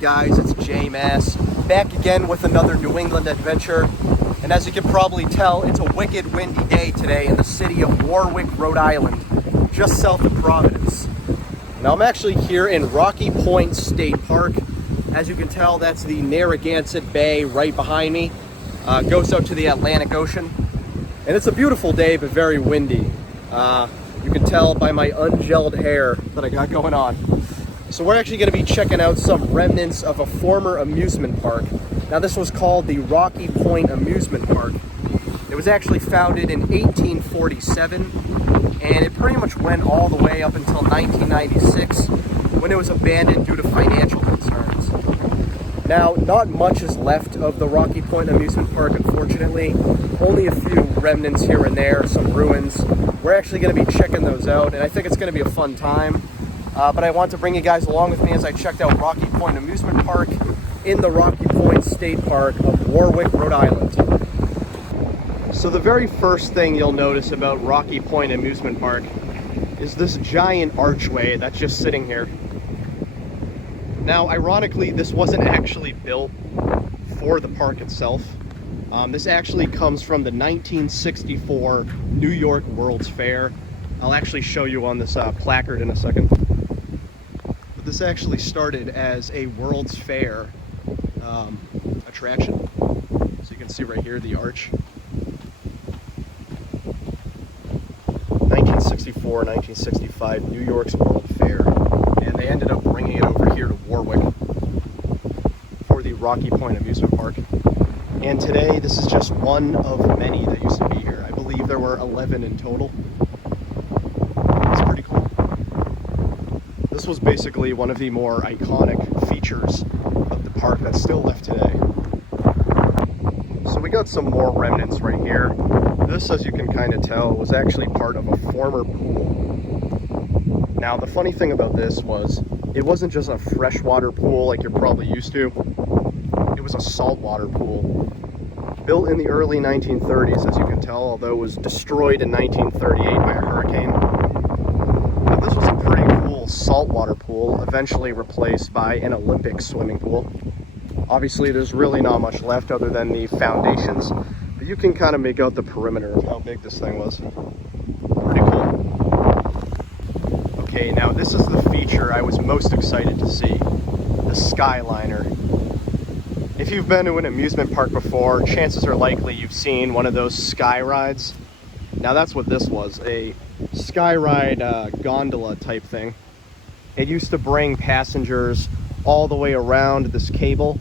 guys? It's JMass, back again with another New England adventure. And as you can probably tell, it's a wicked windy day today in the city of Warwick, Rhode Island, just south of Providence. Now I'm actually here in Rocky Point State Park. As you can tell, that's the Narragansett Bay right behind me. Goes out to the Atlantic Ocean. And it's a beautiful day, but very windy. You can tell by my ungelled hair that I got going on. So we're actually going to be checking out some remnants of a former amusement park. Now this was called the Rocky Point Amusement Park. It was actually founded in 1847, and it pretty much went all the way up until 1996, when it was abandoned due to financial concerns. Now, not much is left of the Rocky Point Amusement Park, unfortunately. Only a few remnants here and there, some ruins. We're actually going to be checking those out, and I think it's going to be a fun time. But I want to bring you guys along with me as I checked out Rocky Point Amusement Park in the Rocky Point State Park of Warwick, Rhode Island. So the very first thing you'll notice about Rocky Point Amusement Park is this giant archway that's just sitting here. Now, ironically, this wasn't actually built for the park itself. This actually comes from the 1964 New York World's Fair. I'll actually show you on this placard in a second. But this actually started as a World's Fair attraction. So you can see right here the arch. 1964, 1965 New York's World Fair. And they ended up bringing it over here to Warwick for the Rocky Point Amusement Park. And today, this is just one of many that used to be here. I believe there were 11 in total. It's pretty cool. This was basically one of the more iconic features of the park that's still left today. So we got some more remnants right here. This, as you can kind of tell, was actually part of a former pool. Now, the funny thing about this was, it wasn't just a freshwater pool like you're probably used to. It was a saltwater pool. Built in the early 1930s, as you can tell, although it was destroyed in 1938 by a hurricane. But this was a pretty cool saltwater pool, eventually replaced by an Olympic swimming pool. Obviously, there's really not much left other than the foundations, but you can kind of make out the perimeter of how big this thing was. Pretty cool. Okay, now this is the feature I was most excited to see, the Skyliner. If you've been to an amusement park before, chances are likely you've seen one of those sky rides. Now that's what this was, a sky ride gondola type thing. It used to bring passengers all the way around this cable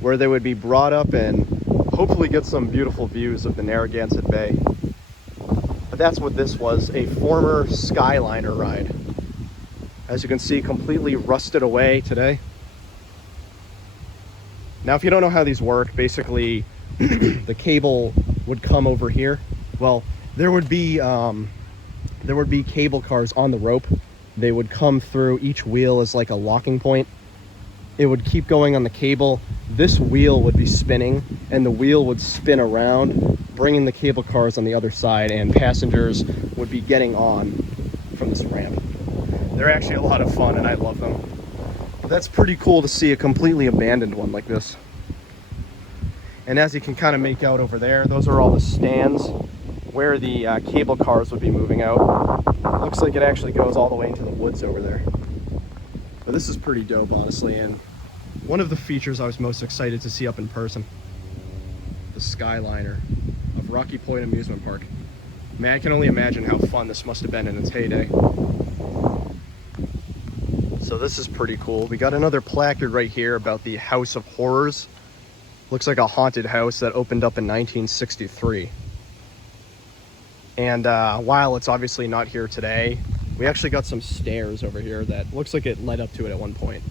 where they would be brought up and hopefully get some beautiful views of the Narragansett Bay. But that's what this was, a former Skyliner ride. As you can see, completely rusted away today. Now, if you don't know how these work, basically the cable would come over here. Well, there would be cable cars on the rope. They would come through. Each wheel is like a locking point. It would keep going on the cable. This wheel would be spinning, and the wheel would spin around, bringing the cable cars on the other side, and passengers would be getting on from this ramp. They're actually a lot of fun, and I love them. That's pretty cool to see a completely abandoned one like this. And as you can kind of make out over there, those are all the stands where the cable cars would be moving out. Looks like it actually goes all the way into the woods over there. But this is pretty dope, honestly, and one of the features I was most excited to see up in person. The Skyliner of Rocky Point Amusement Park. Man, I can only imagine how fun this must have been in its heyday. So this is pretty cool. We got another placard right here about the House of Horrors. Looks like a haunted house that opened up in 1963. And while it's obviously not here today, we actually got some stairs over here that looks like it led up to it at one point.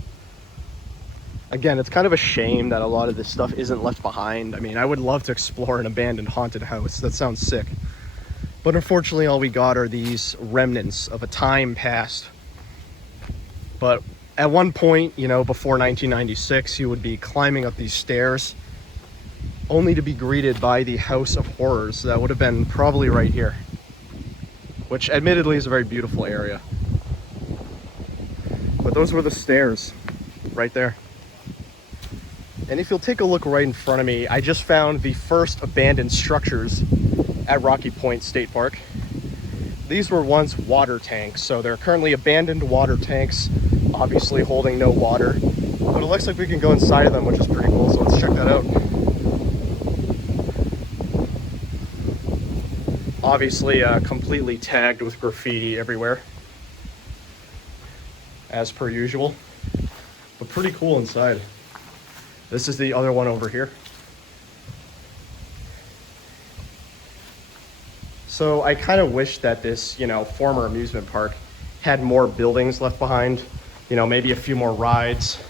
Again, it's kind of a shame that a lot of this stuff isn't left behind. I mean, I would love to explore an abandoned haunted house. That sounds sick. But unfortunately, all we got are these remnants of a time past. But at one point, you know, before 1996, you would be climbing up these stairs only to be greeted by the House of Horrors. That would have been probably right here, which admittedly is a very beautiful area. But those were the stairs right there. And if you'll take a look right in front of me, I just found the first abandoned structures at Rocky Point State Park. These were once water tanks, so they're currently abandoned water tanks, obviously holding no water. But it looks like we can go inside of them, which is pretty cool, so let's check that out. Obviously completely tagged with graffiti everywhere, as per usual, but pretty cool inside. This is the other one over here. So I kind of wish that this, former amusement park had more buildings left behind, maybe a few more rides.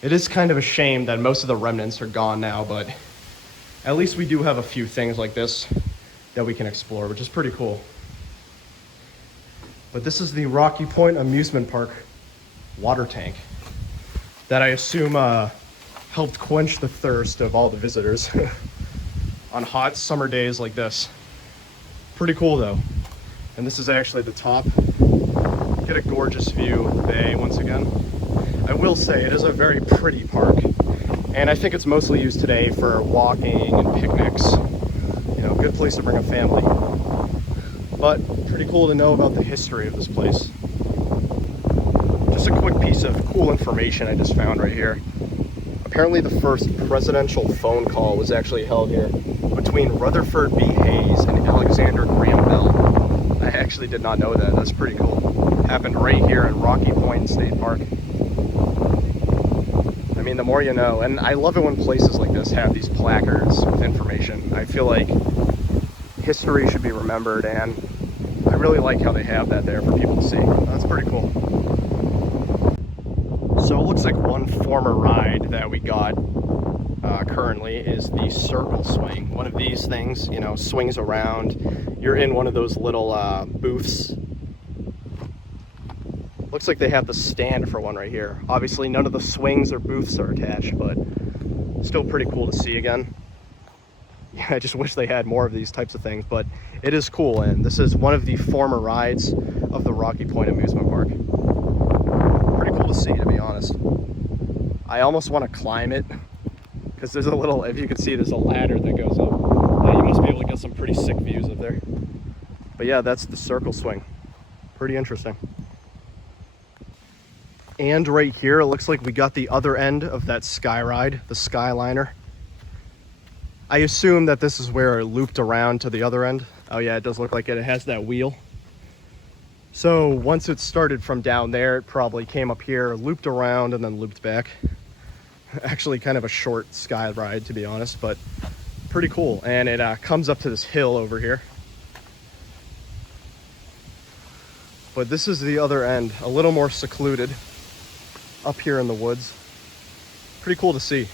It is kind of a shame that most of the remnants are gone now, but at least we do have a few things like this that we can explore, which is pretty cool. But this is the Rocky Point Amusement Park water tank that I assume helped quench the thirst of all the visitors on hot summer days like this. Pretty cool though. And this is actually the top. Get a gorgeous view of the bay once again. I will say it is a very pretty park, and I think it's mostly used today for walking and picnics. Good place to bring a family. But pretty cool to know about the history of this place. Just a quick piece of cool information I just found right here. Apparently the first presidential phone call was actually held here between Rutherford B. Hayes and Alexander Graham Bell. I actually did not know that. That's pretty cool. Happened right here in Rocky Point State Park. I mean, the more you know. And I love it when places like this have these placards with information. I feel like history should be remembered, and I really like how they have that there for people to see. That's pretty cool. So it looks like one former ride that we got currently is the circle swing. One of these things, swings around. You're in one of those little booths. Looks like they have the stand for one right here. Obviously none of the swings or booths are attached, but still pretty cool to see again. Yeah, I just wish they had more of these types of things, but it is cool, and this is one of the former rides of the Rocky Point Amusement Park. Pretty cool to see, to be honest. I almost want to climb it, because there's a little, if you can see, there's a ladder that goes up. You must be able to get some pretty sick views up there. But yeah, that's the circle swing. Pretty interesting. And right here, it looks like we got the other end of that sky ride, the Skyliner. I assume that this is where it looped around to the other end. Oh yeah, it does look like it. It has that wheel. So once it started from down there, it probably came up here, looped around, and then looped back. Actually kind of a short sky ride, to be honest, but pretty cool. And it comes up to this hill over here. But this is the other end, a little more secluded, up here in the woods. Pretty cool to see.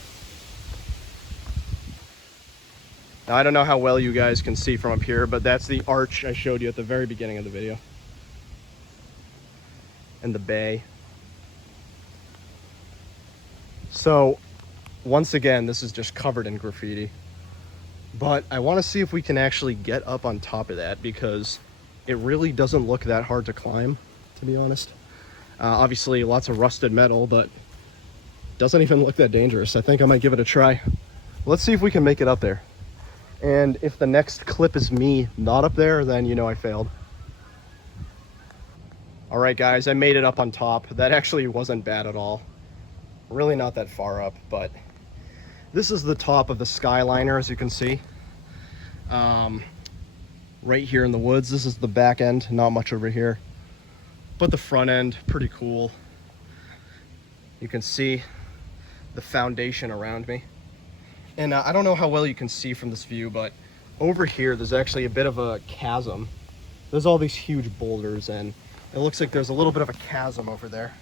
Now, I don't know how well you guys can see from up here, but that's the arch I showed you at the very beginning of the video. And the bay. So, once again, this is just covered in graffiti. But I want to see if we can actually get up on top of that, because it really doesn't look that hard to climb, to be honest. Obviously, lots of rusted metal, but doesn't even look that dangerous. I think I might give it a try. Let's see if we can make it up there. And if the next clip is me not up there, then I failed. All right, guys, I made it up on top. That actually wasn't bad at all. Really not that far up, but this is the top of the Skyliner, as you can see. Right here in the woods. This is the back end, not much over here. But the front end, pretty cool. You can see the foundation around me. And I don't know how well you can see from this view, but over here, there's actually a bit of a chasm. There's all these huge boulders, and it looks like there's a little bit of a chasm over there.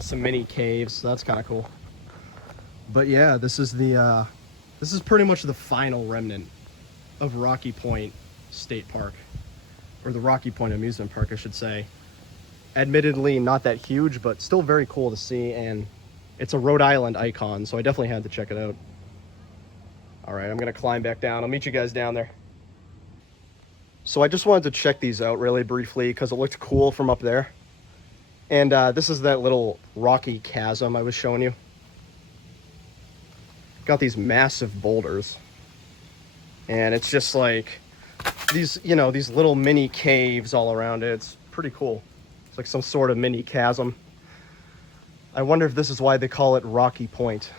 Some mini caves, so that's kind of cool. But yeah, this is pretty much the final remnant of Rocky Point State Park, or the Rocky Point Amusement Park, I should say. Admittedly, not that huge, but still very cool to see, and it's a Rhode Island icon, so I definitely had to check it out. All right, I'm gonna climb back down. I'll meet you guys down there. So I just wanted to check these out really briefly because it looked cool from up there. And this is that little rocky chasm I was showing you. got these massive boulders. And it's just like these, you know, these little mini caves all around it. It's pretty cool. It's like some sort of mini chasm. I wonder if this is why they call it Rocky Point.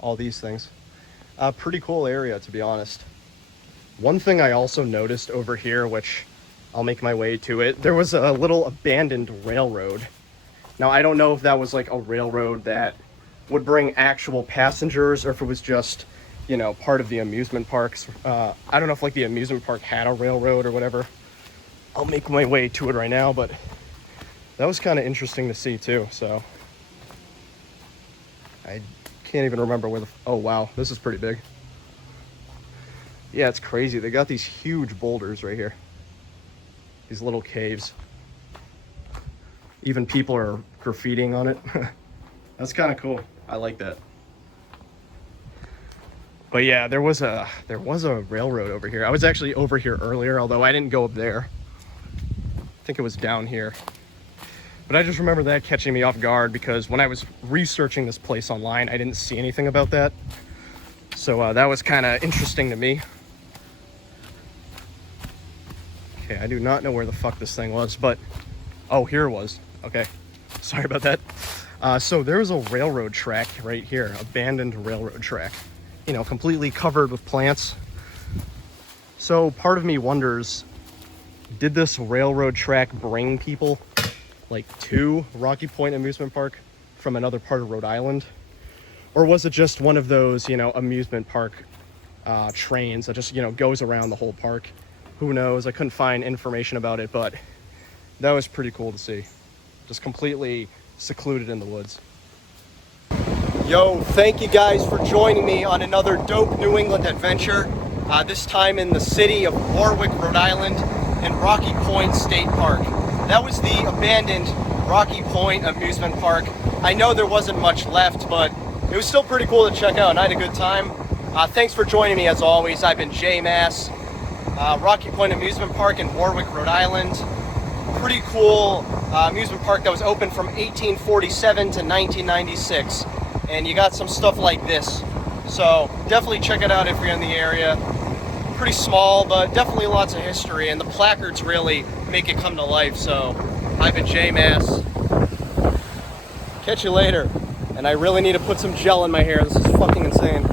All these things. Pretty cool area, to be honest. One thing I also noticed over here, which I'll make my way to it, there was a little abandoned railroad. Now, I don't know if that was like a railroad that would bring actual passengers or if it was just, you know, part of the amusement parks. I don't know if like the amusement park had a railroad or whatever. I'll make my way to it right now, but that was kind of interesting to see too. So I can't even remember where the, oh wow, this is pretty big. Yeah, it's crazy. They got these huge boulders right here. These little caves. Even people are graffitiing on it. That's kind of cool. I like that. But yeah, there was a railroad over here. I was actually over here earlier, although I didn't go up there. I think it was down here. But I just remember that catching me off guard because when I was researching this place online, I didn't see anything about that. So that was kind of interesting to me. Okay, I do not know where the fuck this thing was, but oh, here it was. Okay, sorry about that. So there was a railroad track right here, abandoned railroad track, you know, completely covered with plants. So part of me wonders, did this railroad track bring people like to Rocky Point Amusement Park from another part of Rhode Island? Or was it just one of those, you know, amusement park trains that just, you know, goes around the whole park? Who knows? I couldn't find information about it, but that was pretty cool to see. Just completely secluded in the woods. Yo, thank you guys for joining me on another dope New England adventure. This time in the city of Warwick, Rhode Island, in Rocky Point State Park. That was the abandoned Rocky Point Amusement Park. I know there wasn't much left, but it was still pretty cool to check out, and I had a good time. Thanks for joining me as always. I've been Jay Mass. Rocky Point Amusement Park in Warwick, Rhode Island. Pretty cool amusement park that was open from 1847 to 1996. And you got some stuff like this. So definitely check it out if you're in the area. Pretty small, but definitely lots of history. And the placards really make it come to life. So I've been Jay Mass. Catch you later. And I really need to put some gel in my hair. This is fucking insane.